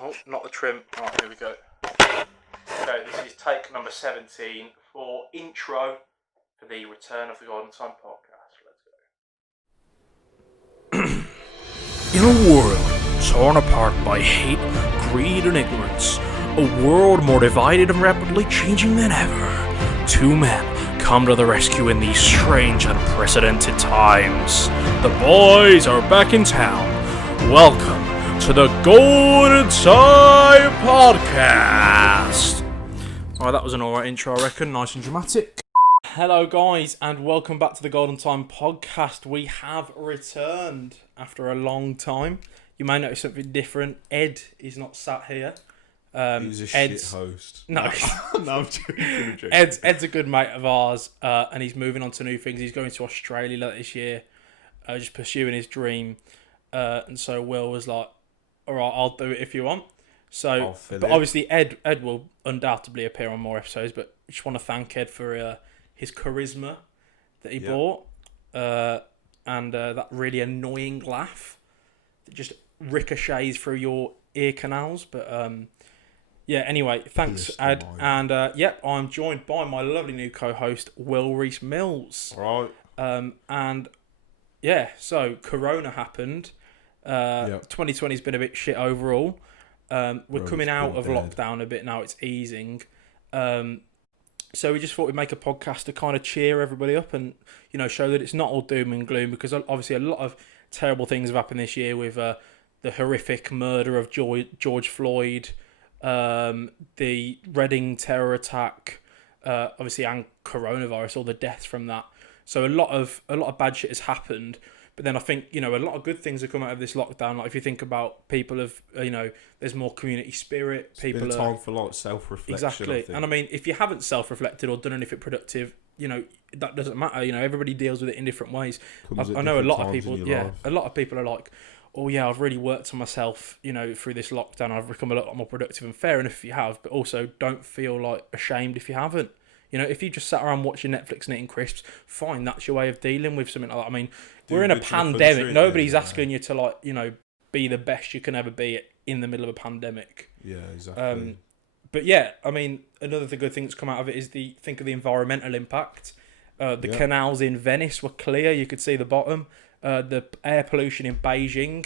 Oh, not the trim. Right, here we go. Okay, this is take number 17 for intro for the Return of the Golden Time podcast. Let's go. In a world torn apart by hate, greed, and ignorance, a world more divided and rapidly changing than ever, two men come to the rescue in these strange, unprecedented times. The boys are back in town. Welcome to the Golden Time podcast. Alright, that was an alright intro, I reckon. Nice and dramatic. Hello, guys, and welcome back to the Golden Time podcast. We have returned after a long time. You may notice something different. Ed is not sat here. He's a shit host. No, no, I'm joking. Ed's a good mate of ours, and he's moving on to new things. He's going to Australia later this year, just pursuing his dream. And so Will was like, "All right, I'll do it if you want." So, but obviously Ed will undoubtedly appear on more episodes. But I just want to thank Ed for his charisma that he brought, and that really annoying laugh that just ricochets through your ear canals. But yeah, anyway, thanks, Ed. And I'm joined by my lovely new co-host, Will Reese Mills. Right. And yeah, so Corona happened. 2020's been a bit shit overall. We're coming out of lockdown a bit now. It's easing. So we just thought we'd make a podcast to kind of cheer everybody up and, you know, show that it's not all doom and gloom, because obviously a lot of terrible things have happened this year with the horrific murder of George Floyd, the Reading terror attack, obviously, and coronavirus, all the deaths from that. So a lot of bad shit has happened. But then I think, you know, a lot of good things have come out of this lockdown. Like if you think about people have, you know, there's more community spirit. It's been a time for like self-reflection. Exactly. And I mean, if you haven't self-reflected or done anything productive, you know, that doesn't matter. You know, everybody deals with it in different ways. I know a lot of people, a lot of people are like, oh yeah, I've really worked on myself, you know, through this lockdown. I've become a lot more productive, and fair enough if you have, but also don't feel like ashamed if you haven't. You know, if you just sat around watching Netflix and eating crisps, fine, that's your way of dealing with something like that. I mean, we're in a pandemic. Nobody's asking you to, like, you know, be the best you can ever be in the middle of a pandemic. Yeah, exactly. But yeah, I mean, another good thing that's come out of it is think of the environmental impact. The canals in Venice were clear. You could see the bottom. The air pollution in Beijing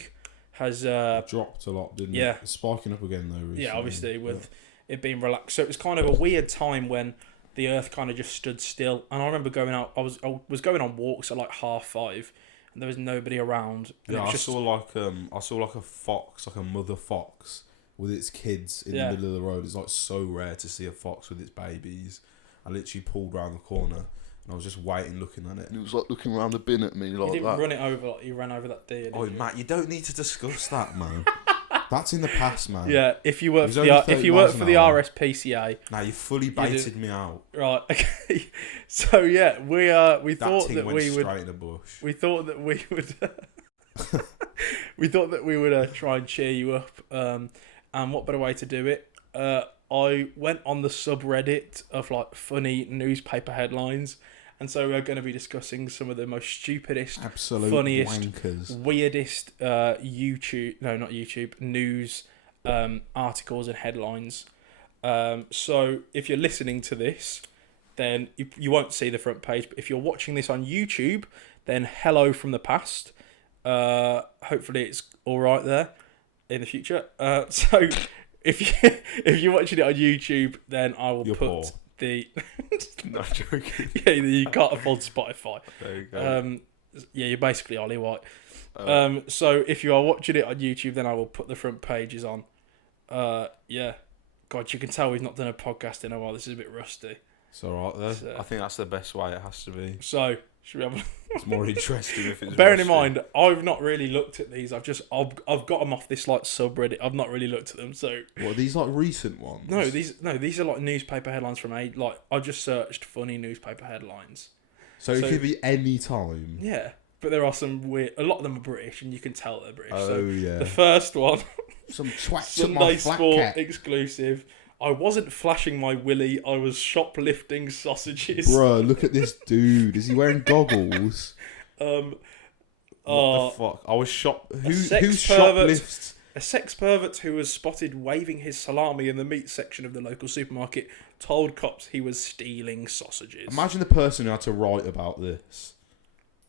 has dropped a lot, didn't it? Yeah. It's spiking up again, though, recently. Yeah, obviously, with it being relaxed. So it was kind of a weird time when the earth kind of just stood still. And I remember going out, I was going on walks at like 5:30, and there was nobody around. And I saw like a fox, like a mother fox with its kids in the middle of the road. It's like so rare to see a fox with its babies. I literally pulled round the corner and I was just waiting, looking at it, and it was like looking around the bin at me like that. You didn't run it over like you ran over that deer, did you? Matt, you don't need to discuss that, man. That's in the past, man. Yeah, if you work for the RSPCA. Now you fully baited me out. Right. Okay. So yeah, we thought that we would. Straight in the bush. We thought that we would. We thought that we would try and cheer you up. And what better way to do it? I went on the subreddit of like funny newspaper headlines. And so we're going to be discussing some of the most stupidest, funniest, wankers. Weirdest news articles and headlines. So if you're listening to this, then you won't see the front page. But if you're watching this on YouTube, then hello from the past. Hopefully it's all right there in the future. So if you're watching it on YouTube, then I will put No joking. Yeah, you can't afford Spotify. There you go. Yeah, you're basically Ollie White. So if you are watching it on YouTube, then I will put the front pages on. Yeah. God, you can tell we've not done a podcast in a while. This is a bit rusty. It's alright though. So, I think that's the best way it has to be. So, should we have It's more interesting if it's Bearing in mind, I've not really looked at these. I've got them off this like subreddit. I've not really looked at them. So what are these, like recent ones? No, these are like newspaper headlines from like I just searched funny newspaper headlines. So it could be any time. Yeah, but there are some weird. A lot of them are British, and you can tell they're British. Oh so yeah. The first one, some twats Sunday Sport exclusive. I wasn't flashing my willy, I was shoplifting sausages. Bro, look at this dude. Is he wearing goggles? What the fuck? I was Who sex shoplifts A sex pervert who was spotted waving his salami in the meat section of the local supermarket told cops he was stealing sausages. Imagine the person who had to write about this.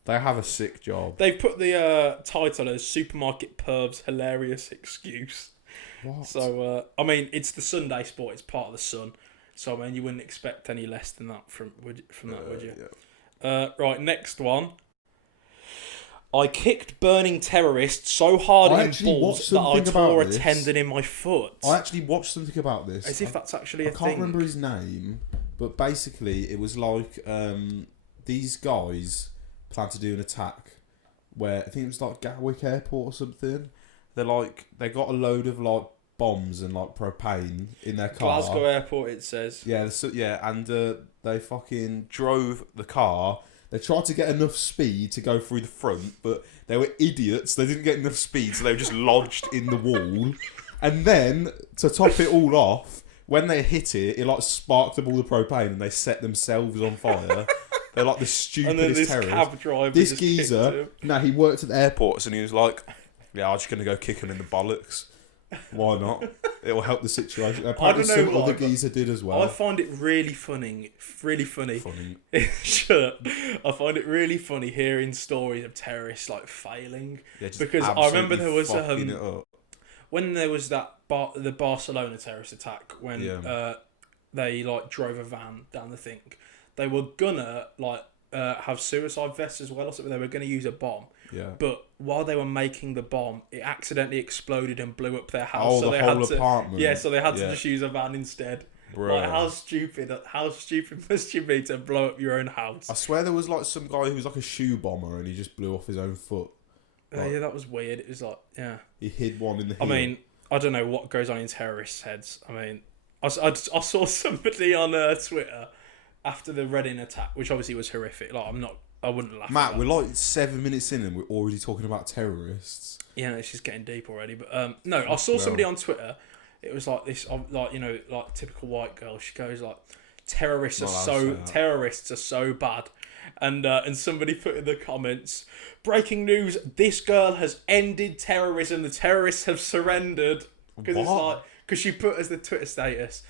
They have a sick job. They've put the title as Supermarket Perv's Hilarious Excuse. What? So, I mean, it's the Sunday Sport. It's part of the Sun. So, I mean, you wouldn't expect any less than that from that, would you? Yeah. Right, next one. I kicked burning terrorists so hard in balls that I tore a tendon in my foot. I actually watched something about this. As if that's actually a thing. I can't remember his name, but basically it was like these guys planned to do an attack where I think it was like Gatwick Airport or something. They got a load of like bombs and like propane in their car. Glasgow Airport, it says. Yeah, and they fucking drove the car. They tried to get enough speed to go through the front, but they were idiots. They didn't get enough speed, so they were just lodged in the wall. And then, to top it all off, when they hit it, it like sparked up all the propane and they set themselves on fire. They're like the stupidest terrorists. And then this cab driver this geezer, he worked at the airports and he was like, yeah, I'm just going to go kick him in the bollocks. Why not? It'll help the situation. Apparently some other geezer did as well. I find it really funny. Sure. I find it really funny hearing stories of terrorists like failing. Yeah, because I remember there was when there was that the Barcelona terrorist attack when they like drove a van down the thing. They were gonna have suicide vests as well or something. They were gonna use a bomb. Yeah. But while they were making the bomb, it accidentally exploded and blew up their house. Oh, so the they whole had to, apartment. Yeah, so they had to just use a van instead. Bro. Like, how stupid must you be to blow up your own house? I swear there was like some guy who was like a shoe bomber and he just blew off his own foot. Yeah, that was weird. It was like, yeah. He hid one in the heel. I mean, I don't know what goes on in terrorists' heads. I mean, I saw somebody on Twitter after the Reading attack, which obviously was horrific. Like, I wouldn't laugh. Matt, we're like 7 minutes in and we're already talking about terrorists. Yeah, it's just getting deep already. But no, I saw somebody on Twitter. It was like this, like typical white girl. She goes like, terrorists are so bad, and somebody put in the comments, breaking news: this girl has ended terrorism. The terrorists have surrendered. Because she put as the Twitter status,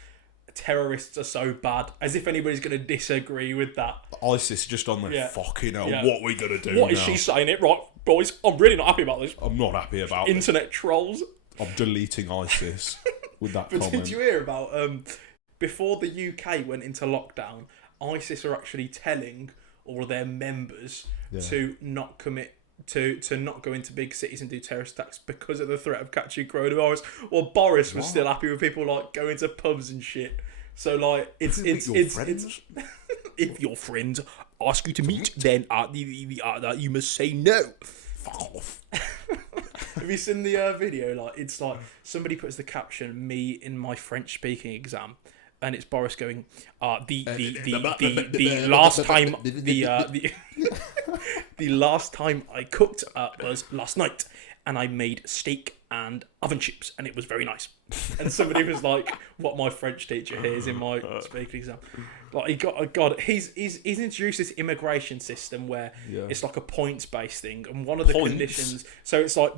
terrorists are so bad, as if anybody's going to disagree with that. ISIS just on there, fucking hell, what are we going to do What now? Is she saying it? Right, boys, I'm really not happy about this. I'm not happy about Internet trolls. I'm deleting ISIS with that comment. Did you hear about, before the UK went into lockdown, ISIS are actually telling all of their members to not commit to not go into big cities and do terrorist attacks because of the threat of catching coronavirus. Well, Boris was still happy with people like going to pubs and shit. So like it's if your friends ask you to meet, then you must say no. Fuck off. Have you seen the video? Like it's like somebody puts the caption "me in my French speaking exam." And it's Boris going, the last time the last time I cooked was last night, and I made steak and oven chips, and it was very nice. And somebody was like, "What my French teacher hears in my speaking exam." Like he's introduced this immigration system where it's like a points based thing, and one of the conditions. So it's like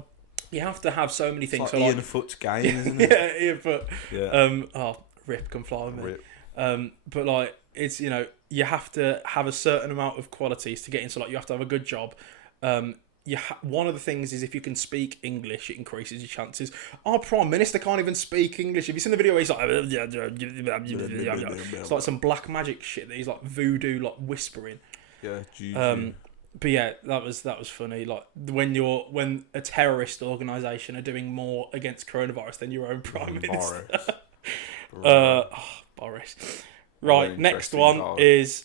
you have to have so many things. It's like Ian Foot's game, isn't it? Ian Foot. Yeah. Rip can fly with me. But like it's you have to have a certain amount of qualities to get into. Like you have to have a good job. One of the things is if you can speak English, it increases your chances. Our Prime Minister can't even speak English. Have you seen the video where he's like, it's like some black magic shit that he's like voodoo, like whispering. Yeah, juju. But yeah, that was funny. Like when a terrorist organisation are doing more against coronavirus than your own Prime Minister. Boris. Right, next one is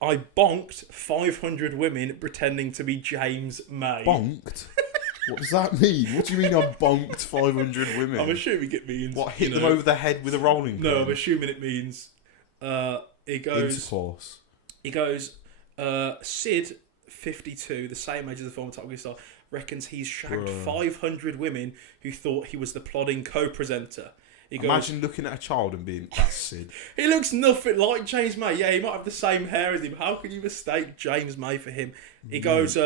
I bonked 500 women pretending to be James May. Bonked? What does that mean? What do you mean I bonked 500 women? I'm assuming it means... What, hit them over the head with a rolling pin? No, I'm assuming it means... it goes... Intercourse. He goes, Sid, 52, the same age as the former Top Gear star, reckons he's shagged 500 women who thought he was the plodding co-presenter. Imagine looking at a child and being, that's Sid. He looks nothing like James May. Yeah, he might have the same hair as him. How can you mistake James May for him? He goes,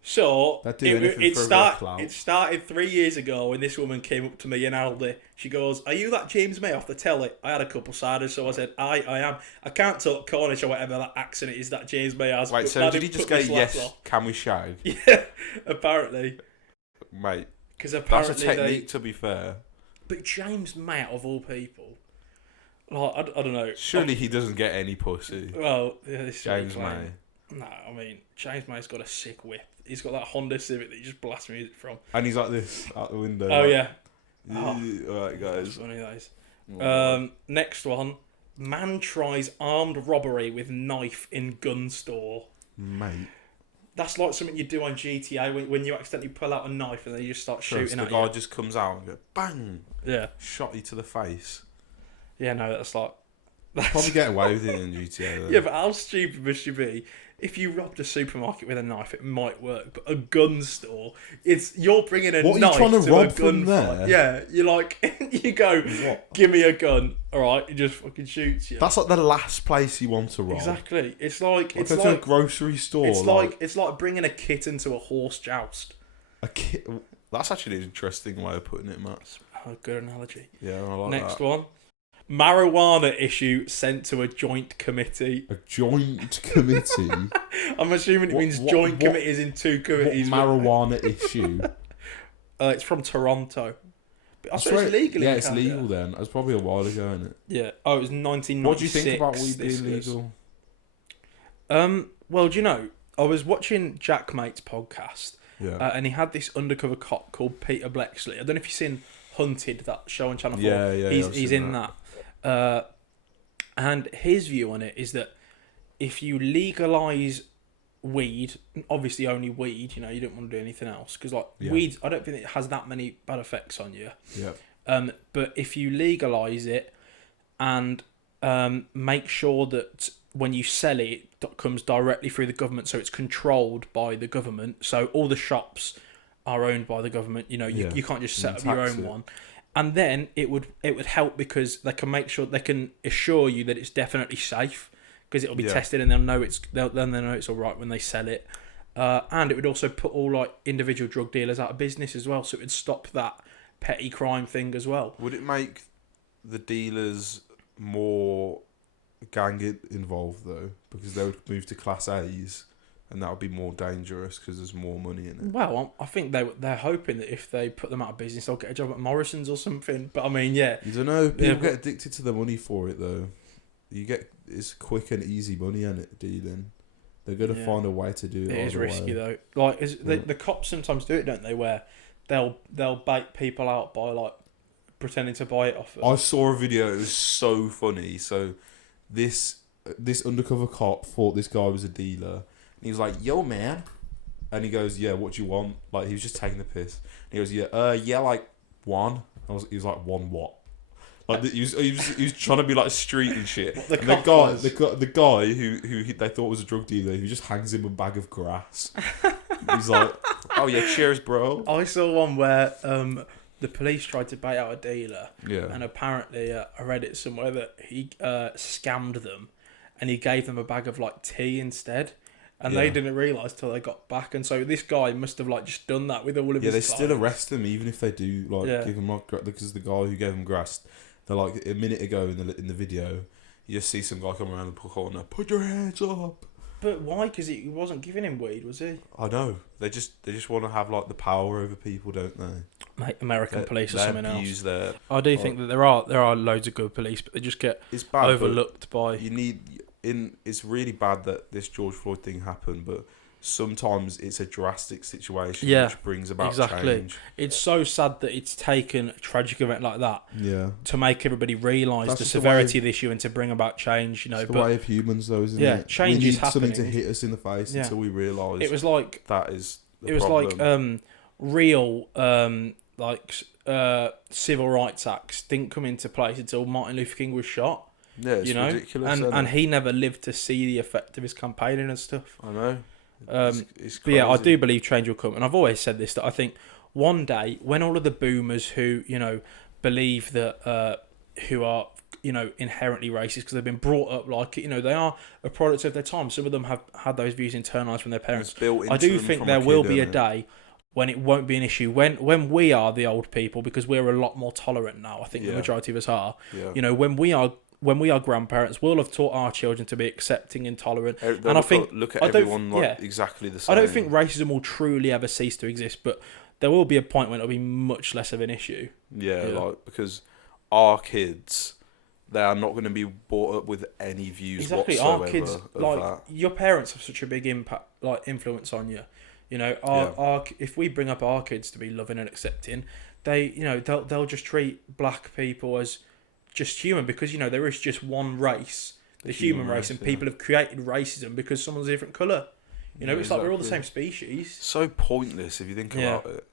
So They'd do anything for a bit of clout. It started 3 years ago when this woman came up to me in Aldi. She goes, "Are you that James May off the telly?" I had a couple ciders, so I said, I am. I can't talk Cornish or whatever that accent is that James May has. Wait, so did he just go, "Yes, can we shag"? Yeah, apparently. Mate, because apparently that's a technique, to be fair. But James May, out of all people, like, I don't know. Surely he doesn't get any pussy. Well, yeah, this James May. No, I mean, James May's got a sick whip. He's got that Honda Civic that he just blasts music from. And he's like this out the window. Oh, like, yeah. Alright, guys. That's funny, those. Next one. Man tries armed robbery with knife in gun store. Mate. That's like something you do on GTA when you accidentally pull out a knife and then you just start shooting at you. The guy just comes out and goes, bang! Yeah. Shot you to the face. Yeah, no, that's like... Probably get away with it in GTA, though. Yeah, but how stupid must you be? If you robbed a supermarket with a knife, it might work, but a gun store, you're bringing a knife to a gun fight. Yeah, you're like, you go, give me a gun, alright, he just fucking shoots you. That's like the last place you want to rob. Exactly. It's like go to a grocery store. It's like bringing a kitten to a horse joust. A kit. That's actually an interesting way of putting it, Matt. Oh, good analogy. Yeah, I like Next that. one. Marijuana issue sent to a joint committee. A joint committee? I'm assuming it means joint committees in two committees. What marijuana issue? It's from Toronto. But I swear it's legal. Yeah, it's legal then. It was probably a while ago, isn't it? Yeah. Oh, it was 1996. What do you think about weed being legal? Well, do you know, I was watching Jack Mate's podcast, and he had this undercover cop called Peter Blexley. I don't know if you've seen Hunted, that show on Channel 4. Yeah, he's in that. And his view on it is that if you legalise weed, obviously only weed, you know, you don't want to do anything else, because weed, I don't think it has that many bad effects on you. Yeah. But if you legalise it and make sure that when you sell it, it comes directly through the government, so it's controlled by the government, so all the shops are owned by the government, you know, you can't just set up your own one. And then it would help because they can make sure, they can assure you that it's definitely safe, because it'll be tested and they'll know it's all right when they sell it. And it would also put all like individual drug dealers out of business as well, so it would stop that petty crime thing as well. Would it make the dealers more gang involved though, because they would move to Class A's? And that would be more dangerous because there's more money in it. Well, I think they're hoping that if they put them out of business, they'll get a job at Morrison's or something. But I mean, yeah. You don't know. People get addicted to the money for it, though. It's quick and easy money, and it dealing. They're gonna find a way to do it. It is risky though. Like, the cops sometimes do it, don't they? Where they'll bait people out by like pretending to buy it off them. I saw a video. It was so funny. So this undercover cop thought this guy was a dealer. And he was like, "Yo, man," and he goes, "Yeah, what do you want?" Like, he was just taking the piss. And he goes, "Yeah, like one." He was like, "One what?" Like, he was trying to be like street and shit. The guy who they thought was a drug dealer, who just hangs him a bag of grass. He's like, "Oh yeah, cheers, bro." I saw one where the police tried to bait out a dealer, and apparently I read it somewhere that he scammed them, and he gave them a bag of like tea instead. And they didn't realise till they got back, and so this guy must have like just done that with all of his. They still arrest them even if they do give him like, because the guy who gave him grass, they're like a minute ago in the video, you just see some guy come around the corner, "Put your hands up." But why? Because he wasn't giving him weed, was he? I know. They just want to have like the power over people, don't they? Like American police or something else. Their, I do think that there are loads of good police, but they just get overlooked by. It's really bad that this George Floyd thing happened, but sometimes it's a drastic situation which brings about change. It's so sad that it's taken a tragic event like that to make everybody realise the severity of the issue and to bring about change. You know, it's the way of humans, though, isn't it? Change is happening. Something to hit us in the face until we realise. It was like that is. Real civil rights acts didn't come into place until Martin Luther King was shot. Yeah, it's ridiculous. And he never lived to see the effect of his campaigning and stuff. I know. It's crazy. But I do believe change will come. And I've always said this, that I think one day when all of the boomers who, you know, believe that, who are inherently racist because they've been brought up like it. They are a product of their time. Some of them have had those views internalised from their parents. I do think there will be a day when it won't be an issue. When we are the old people, because we're a lot more tolerant now. I think the majority of us are. Yeah. When we are grandparents, we'll have taught our children to be accepting and tolerant. And I think look at everyone exactly the same. I don't think racism will truly ever cease to exist, but there will be a point when it'll be much less of an issue. Yeah. Because our kids, they are not going to be brought up with any views whatsoever. Our kids, your parents have such a big impact, influence on you. If we bring up our kids to be loving and accepting, they'll just treat black people as just human, because there is just one race, the human race, and people have created racism because someone's a different colour. It's like we're all the same species. So pointless if you think about it.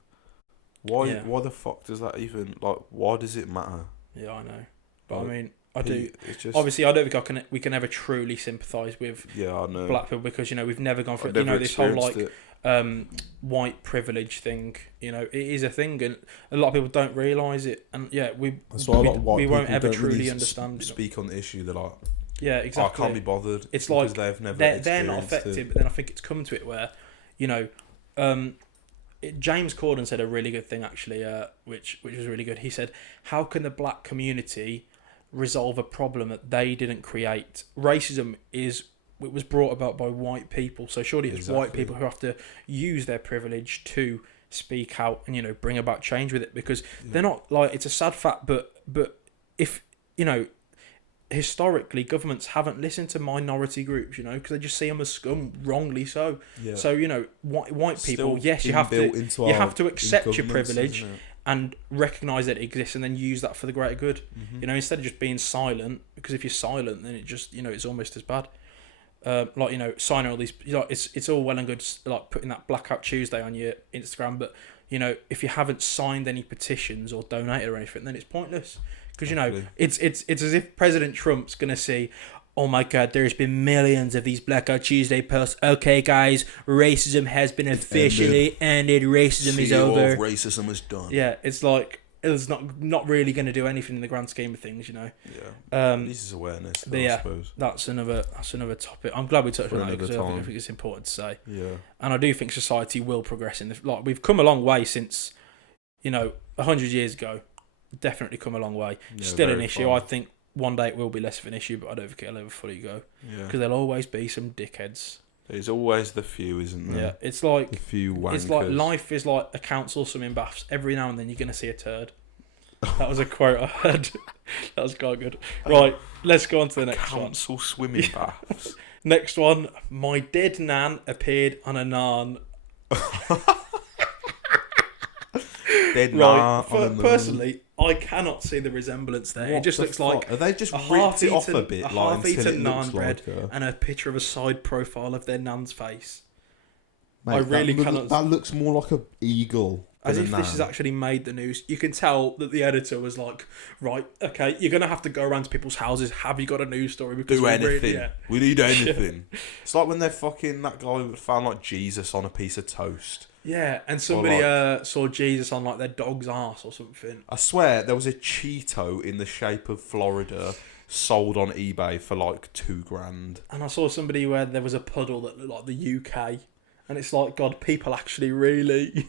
Why the fuck does that even why does it matter? Yeah, I know, but I mean, I do. Obviously, I don't think we can ever truly sympathise with black people, because we've never gone through this whole white privilege thing. It is a thing, and a lot of people don't realise it. And we won't ever truly understand. Speak on the issue. They're like, exactly. I can't be bothered. It's like they've never they're not affected, but then I think it's come to it where James Corden said a really good thing actually, which was really good. He said, "How can the black community resolve a problem that they didn't create? Racism was brought about by white people, so surely it's white people who have to use their privilege to speak out and bring about change with it, because they're not it's a sad fact, but if historically governments haven't listened to minority groups, because they just see them as scum, wrongly so. So white people, yes, you have to accept your privilege and recognise that it exists, and then use that for the greater good. Instead of just being silent, because if you're silent, then it just it's almost as bad. Signing all these, it's all well and good, putting that Blackout Tuesday on your Instagram, but if you haven't signed any petitions or donated or anything, then it's pointless. Because it's as if President Trump's gonna say, "Oh my God, there's been millions of these Blackout Tuesday posts. Okay, guys, racism has been officially ended. Racism is over. Racism is done." Yeah, it's it's not really going to do anything in the grand scheme of things, This is awareness, though, I suppose. That's another topic. I'm glad we touched on that, because I think it's important to say. Yeah. And I do think society will progress we've come a long way since 100 years ago. Definitely come a long way. Still an issue. I think one day it will be less of an issue, but I don't think it'll ever fully go. Because there'll always be some dickheads. There's always the few, isn't there? Yeah, it's like the few wankers. It's like life is like a council swimming baths. Every now and then you're going to see a turd. That was a quote I heard. That was quite good. Right, let's go on to the next one. Council swimming baths. Next one. My dead nan appeared on a naan. Dead nan on a naan. Personally, I cannot see the resemblance there. It just looks like are they just ripped it off a bit, a half-eaten naan bread and a picture of a side profile of their nan's face. Mate, I really cannot. That looks more like an eagle. As if this has actually made the news. You can tell that the editor was like, right, okay, you're going to have to go around to people's houses. Have you got a news story? Because do anything. We need anything. It's like when they're that guy found Jesus on a piece of toast. Yeah, and somebody saw Jesus on their dog's arse or something. I swear there was a Cheeto in the shape of Florida sold on eBay for $2,000. And I saw somebody where there was a puddle that looked like the UK. And it's like, God, people actually really,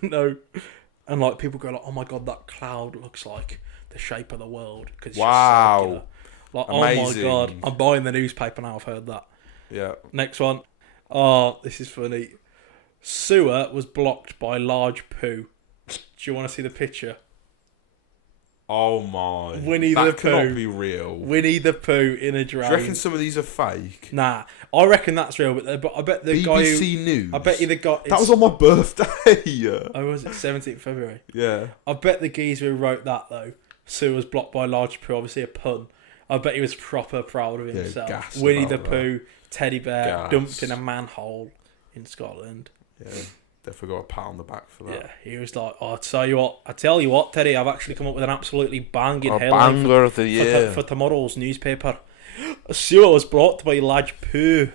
And people go oh my God, that cloud looks like the shape of the world. Cause it's wow. Just amazing. Oh my God, I'm buying the newspaper now, I've heard that. Yeah. Next one. Oh, this is funny. Sewer was blocked by large poo. Do you want to see the picture? Oh my. Winnie the Pooh. That cannot be real. Winnie the Pooh in a drain. Do you reckon some of these are fake? Nah. I reckon that's real, but I bet the guy who... BBC News? I bet you the guy... That was on my birthday. Oh, was it 17th February? Yeah. I bet the geezer who wrote that, though, Sewer was blocked by large poo, obviously a pun. I bet he was proper proud of himself. Winnie the Pooh, teddy bear, dumped in a manhole in Scotland. Yeah. Definitely got a pat on the back for that. Yeah, he was like, I tell you what, Teddy, I've actually come up with an absolutely banging headline banger of the year for tomorrow's newspaper. A sewer was blocked by large poo.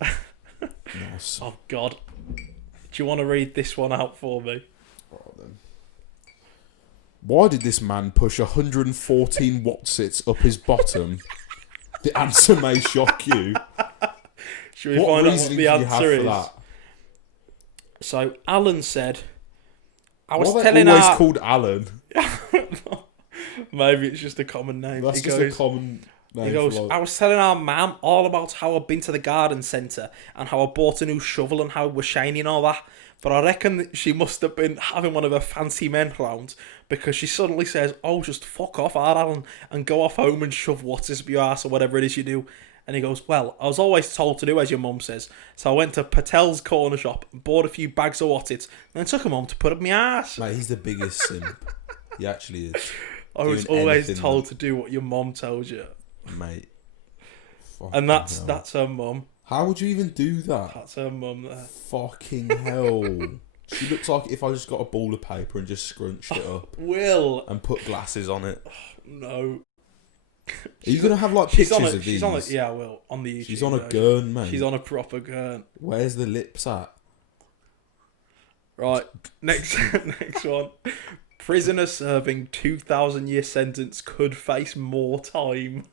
Nice. Oh God, do you want to read this one out for me? Right then. Why did this man push 114 Watsits up his bottom? The answer may shock you. Should we find out what the answer is? So Alan said, "I was telling her." Always called Alan. Maybe it's just a common name. That's just a common name. He goes, "I was telling our mum all about how I've been to the garden centre and how I bought a new shovel and how we're shiny and all that. But I reckon that she must have been having one of her fancy men round because she suddenly says, 'Oh, just fuck off, Alan, and go off home and shove what's up your ass or whatever it is you do.'" And he goes, "Well, I was always told to do as your mum says. So I went to Patel's corner shop and bought a few bags of Wattits and then took them home to put up my ass." Mate, he's the biggest simp. He actually is. I was always told to do what your mum tells you. Mate. And that's her mum. How would you even do that? That's her mum there. Fucking hell. She looks like if I just got a ball of paper and just scrunched it up. Will. And put glasses on it. No. Are you going to have like pictures of these? She's on it, yeah, I will. On the YouTube She's on a gurn, mate. She's on a proper gurn. Where's the lips at? Right, next one. Prisoner serving 2,000-year sentence could face more time.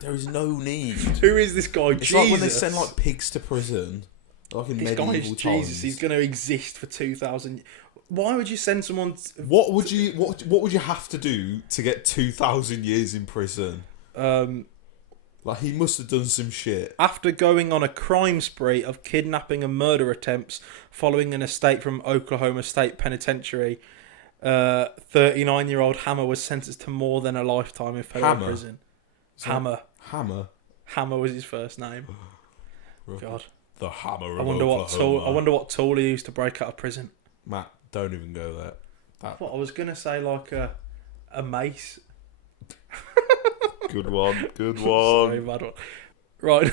There is no need. Who is this guy? It's Jesus. like when they send like pigs to prison. Like in medieval times. Jesus, he's going to exist for 2,000. Why would you send someone? What would you have to do to get 2,000 years in prison? Like he must have done some shit. After going on a crime spree of kidnapping and murder attempts following an escape from Oklahoma State Penitentiary, 39-year-old Hammer was sentenced to more than a lifetime in federal prison. Hammer was his first name. God, the Hammer. I wonder what tool he used to break out of prison. Matt, don't even go there. What I was gonna say, like a mace. Good one. Sorry, bad one. Right.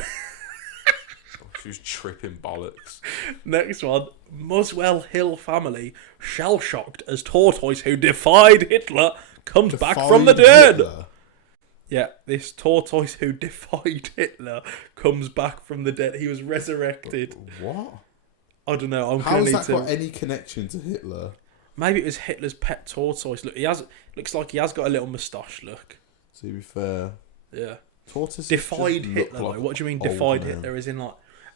She was tripping bollocks. Next one. Muswell Hill family shell-shocked as tortoise who defied Hitler comes back from the dead. Hitler? Yeah, this tortoise who defied Hitler comes back from the dead. He was resurrected. What? I don't know. How has that got any connection to Hitler? Maybe it was Hitler's pet tortoise. Look, looks like he has got a little moustache. Look. To be fair. Yeah. Tortoise defied Hitler. Like, what do you mean defied Hitler?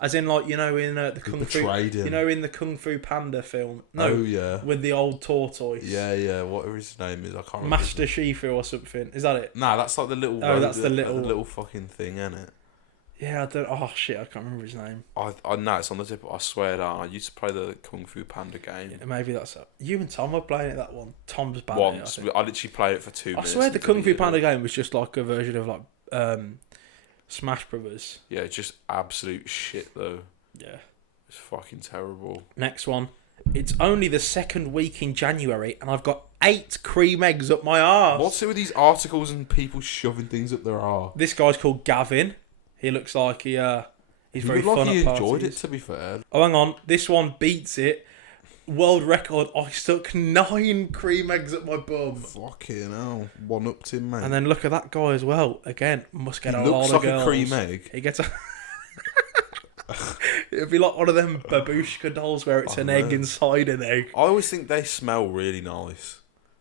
As in, like, you know, in the Kung Fu, you know, in the Kung Fu Panda film. No, oh yeah, with the old tortoise. Yeah. Whatever his name is, I can't remember. Master Shifu or something. Is that it? Nah, that's like the little. Oh, that's the little fucking thing, isn't it? Yeah, I don't. Oh shit, I can't remember his name. I know it's on the tip. I swear that I used to play the Kung Fu Panda game. Yeah, maybe that's it. You and Tom were playing it. That one. Tom's bad. Once I literally played it for 2 minutes. I swear the Kung Fu Panda game was just like a version of like Smash Brothers. Yeah, it's just absolute shit though. Yeah. It's fucking terrible. Next one. It's only the second week in January and I've got 8 cream eggs up my arse. What's it with these articles and people shoving things up their arse? This guy's called Gavin. He looks like he's very fun at parties. He enjoyed it, to be fair. Oh, hang on. This one beats it. World record. I stuck 9 cream eggs up my bum. Fucking hell. One-upped him, mate. And then look at that guy as well. Again, must get a lot of girls. Looks like a cream egg. He gets a... It'd be like one of them babushka dolls where it's an egg inside an egg. I always think they smell really nice.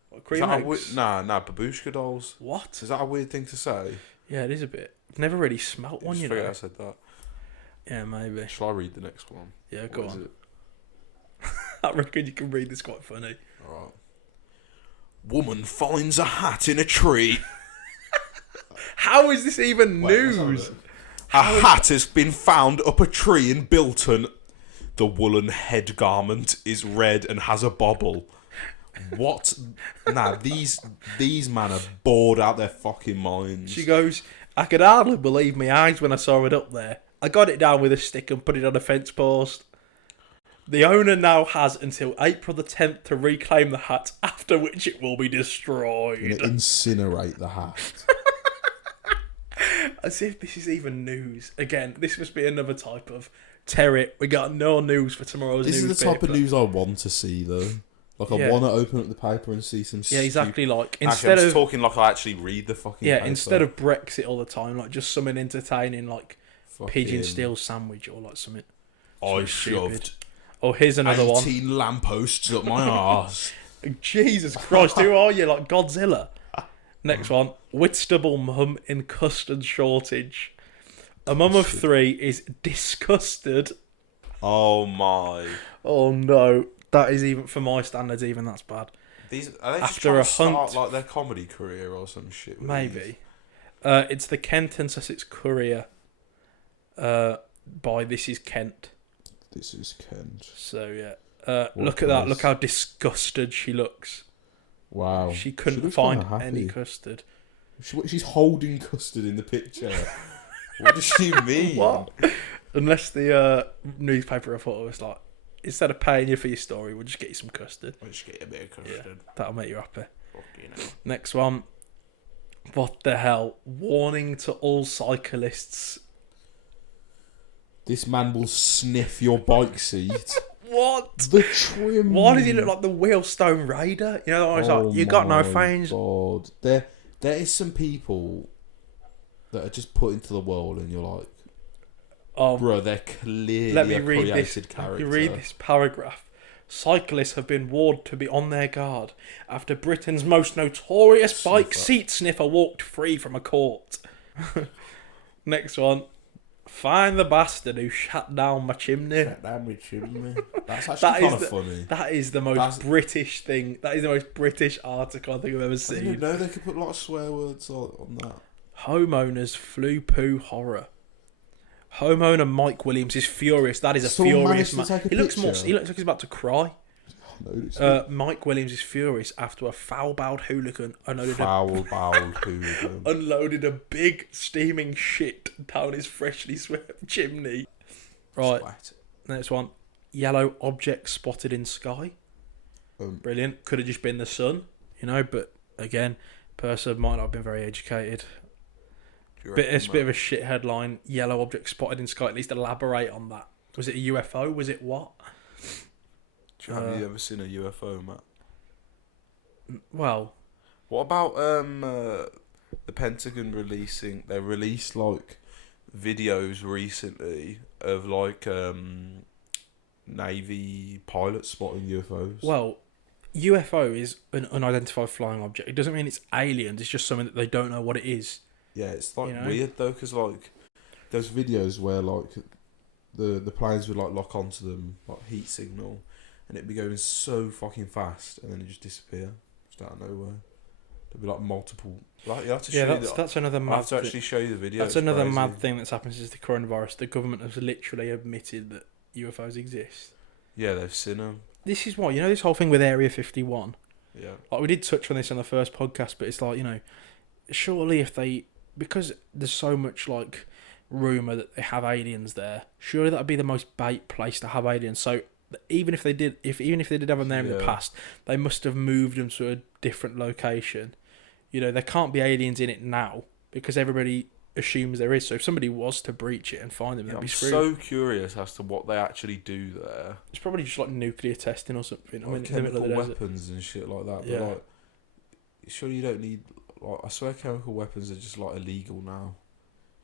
What, cream eggs? Nah, babushka dolls. What? Is that a weird thing to say? Yeah, it is a bit. I've never really smelt one, you know. I said that. Yeah, maybe. Shall I read the next one? Yeah, go on. I reckon you can read this, quite funny. Alright. Woman finds a hat in a tree. How is this even news? A hat has been found up a tree in Bilton. The woolen head garment is red and has a bobble. What? Nah, these men are bored out their fucking minds. She goes, I could hardly believe my eyes when I saw it up there. I got it down with a stick and put it on a fence post. The owner now has until April the 10th to reclaim the hat, after which it will be destroyed. Incinerate the hat. As if this is even news. Again, this must be another type of Terry. We got no news for tomorrow's newspaper. This is the type of news I want to see, though. Like, I want to open up the paper and see some... Yeah, exactly. Like, instead of talking like I actually read the fucking paper. Instead of Brexit all the time, like, just something entertaining, like pigeon steel sandwich or like something. I shoved. Oh, here's another 18 lampposts up my arse. Jesus Christ, who are you? Like Godzilla? Next one. Whitstable mum in custard shortage. A mum of 3 is disgusted. Oh my. Oh no. That is, even for my standards, even that's bad. Are they just after a start like their comedy career or some shit? Maybe. It's the Kent and Sussex Courier. By This Is Kent. This is Kent. So yeah. Look at that. Look how disgusted she looks. Wow. She couldn't find any custard. She's holding custard in the picture. What does she mean? What? Unless the newspaper reporter was like, instead of paying you for your story, we'll just get you some custard. We'll just get you a bit of custard. Yeah, that'll make you happy. Fucking hell. Next one. What the hell? Warning to all cyclists. This man will sniff your bike seat. What? The trim. Why does he look like the Wheelstone Raider? You know, I was like, you got no fangs. God. There is some people that are just put into the world, and you're like, bro, they're clearly a created character. Let me read this paragraph. Cyclists have been warned to be on their guard after Britain's most notorious bike seat sniffer walked free from a court. Next one. Find the bastard who shut down my chimney. That's actually kind of funny. That is the most British thing. That is the most British article I think I've ever seen. I didn't know they could put a lot of swear words on that. Homeowners flu poo horror. Homeowner Mike Williams is furious. That is a furious man. He looks like he's about to cry. Mike Williams is furious after a foul-bowed hooligan unloaded a big steaming shit down his freshly swept chimney. Right, next one. Yellow object spotted in sky. Brilliant. Could have just been the sun, but again, person might not have been very educated. It's a bit of a shit headline. Yellow object spotted in sky. At least elaborate on that. Was it a UFO? Was it what? Have you ever seen a UFO, Matt? Well, what about the Pentagon released like videos recently of like Navy pilots spotting UFOs? Well, UFO is an unidentified flying object. It doesn't mean it's aliens. It's just something that they don't know what it is. Yeah, it's like weird though, because like there's videos where like the planes would like lock onto them like heat signal. And it'd be going so fucking fast, and then it just disappear, just out of nowhere. There'd be like multiple. Like you have to show that's another mad. I have to actually show you the video. That's another mad thing that's happened since the coronavirus. The government has literally admitted that UFOs exist. Yeah, they've seen them. This is why this whole thing with Area 51. Yeah. Like we did touch on this on the first podcast, but it's like surely because there's so much like rumor that they have aliens there, surely that'd be the most bait place to have aliens. So. Even if they did have them there in the past, they must have moved them to a different location. There can't be aliens in it now because everybody assumes there is. So if somebody was to breach it and find them, they'd be screwed. I'm so curious as to what they actually do there. It's probably just like nuclear testing or something. Like chemical weapons and shit like that. But like, surely you don't need. Like, I swear, chemical weapons are just like illegal now.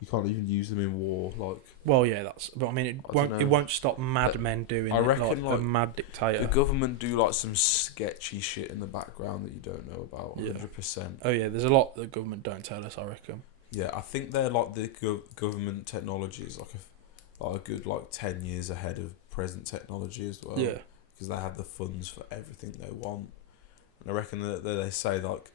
You can't even use them in war, like. Well, yeah, but I mean, it won't stop mad men doing. I reckon like a mad dictator. The government do like some sketchy shit in the background that you don't know about. 100%. Oh yeah, there's a lot the government don't tell us. I reckon. Yeah, I think they're like the government technology is like a good like 10 years ahead of present technology as well. Yeah. Because they have the funds for everything they want, and I reckon that they say like.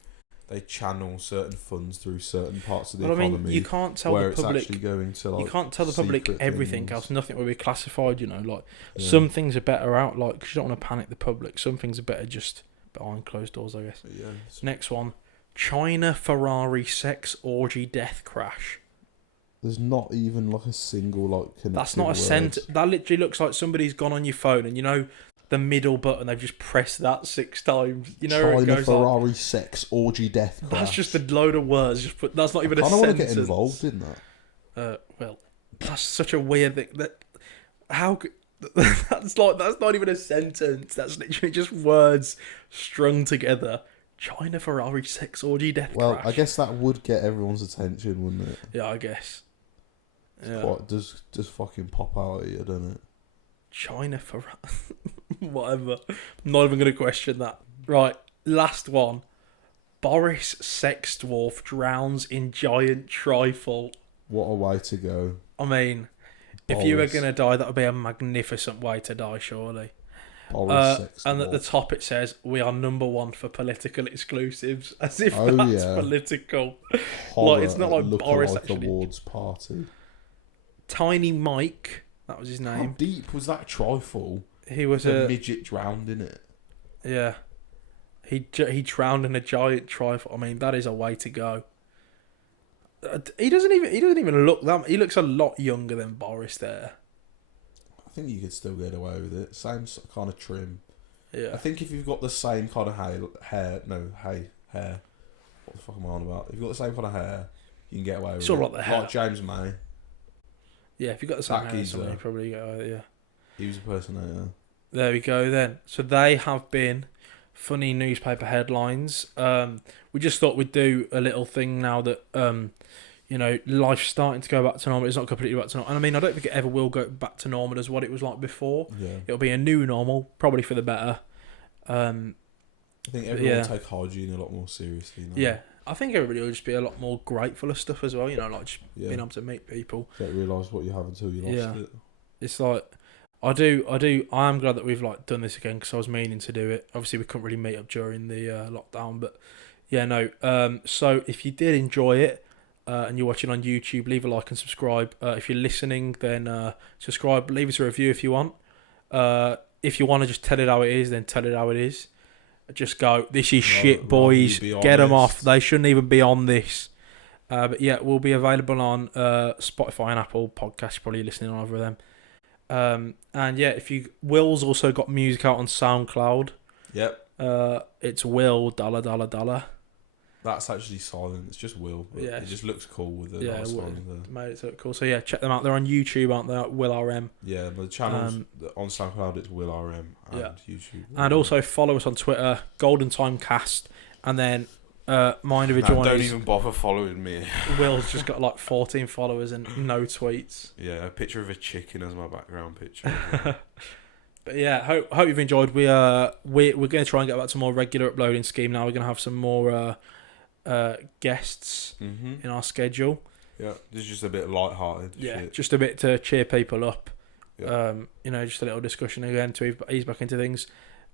They channel certain funds through certain parts of the economy. You can't tell the public. It's actually going to, like, you can't tell the public everything else. Nothing will be classified. Some things are better out. Like, 'cause you don't want to panic the public. Some things are better just behind closed doors, I guess. Yeah. Next one, China Ferrari sex orgy death crash. There's not even like a single like connected That's not a sentence. That literally looks like somebody's gone on your phone and the middle button, they've just pressed that 6 times. China it goes Ferrari sex orgy death crash. That's just a load of words. That's not even a sentence. I kind of want to get involved in that. Well, that's such a weird thing. That's not even a sentence. That's literally just words strung together. China Ferrari sex orgy death crash. Well, I guess that would get everyone's attention, wouldn't it? Yeah, I guess. Does fucking pop out at you, doesn't it? China Ferrari. Whatever. I'm not even going to question that. Right, last one. Boris Sex Dwarf drowns in giant trifle. What a way to go. I mean, if you were going to die, that would be a magnificent way to die, surely. Boris Sex and Dwarf. at the top it says, we are number one for political exclusives. As if that's political. Horror, like, it's not like Boris actually. Awards party. Tiny Mike, that was his name. How deep was that trifle? He was a midget drowned in it. Yeah. He drowned in a giant trifle. I mean, that is a way to go. He doesn't even look that. He looks a lot younger than Boris there. I think you could still get away with it. Same kind of trim. Yeah. I think if you've got the same kind of hair. What the fuck am I on about? If you've got the same kind of hair, you can get away with it. Sort of like the hair. Like James May. Yeah, if you've got the same hair, you probably get away with it, yeah. He was a personator. There we go then. So they have been funny newspaper headlines. We just thought we'd do a little thing now that life's starting to go back to normal. It's not completely back to normal, and I mean, I don't think it ever will go back to normal as what it was like before. Yeah, it'll be a new normal, probably for the better. I think everyone will take hygiene a lot more seriously now. Yeah, I think everybody will just be a lot more grateful of stuff as well. Like just being able to meet people. Don't realise what you have until you lost it. It's like. I am glad that we've done this again because I was meaning to do it. Obviously, we couldn't really meet up during the lockdown, but yeah, no. So if you did enjoy it and you're watching on YouTube, leave a like and subscribe. If you're listening, then subscribe. Leave us a review if you want. If you want to just tell it how it is, then tell it how it is. Just go, this is shit, boys. Get them off. They shouldn't even be on this. But yeah, we'll be available on Spotify and Apple Podcasts. You're probably listening on either of them. And yeah, Will's also got music out on SoundCloud. Yep. It's Will $. That's actually silent. It's just Will. Yeah. It just looks cool with the nice one. Made it look cool. So yeah, check them out. They're on YouTube, aren't they? Will RM. Yeah, the channels on SoundCloud it's Will RM and YouTube. And also follow us on Twitter, Golden Time Cast, and then my individual one. Don't even bother following me. Will's just got 14 followers and no tweets. Yeah, a picture of a chicken as my background picture. But yeah, hope you've enjoyed. We're going to try and get back to a more regular uploading scheme now. We're going to have some more guests in our schedule. Yeah, this is just a bit light-hearted. Yeah, shit. Just a bit to cheer people up. Yeah. Just a little discussion again to ease back into things.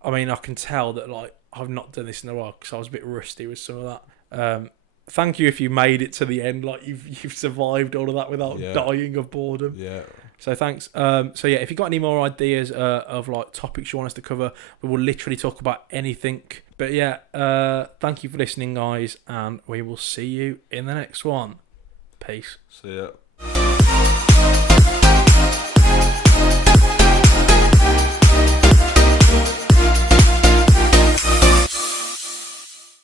I mean, I can tell that I've not done this in a while because I was a bit rusty with some of that. Thank you if you made it to the end. You've survived all of that without dying of boredom. Yeah. So thanks. So yeah, if you've got any more ideas of topics you want us to cover, we will literally talk about anything. But yeah, thank you for listening, guys, and we will see you in the next one. Peace. See ya.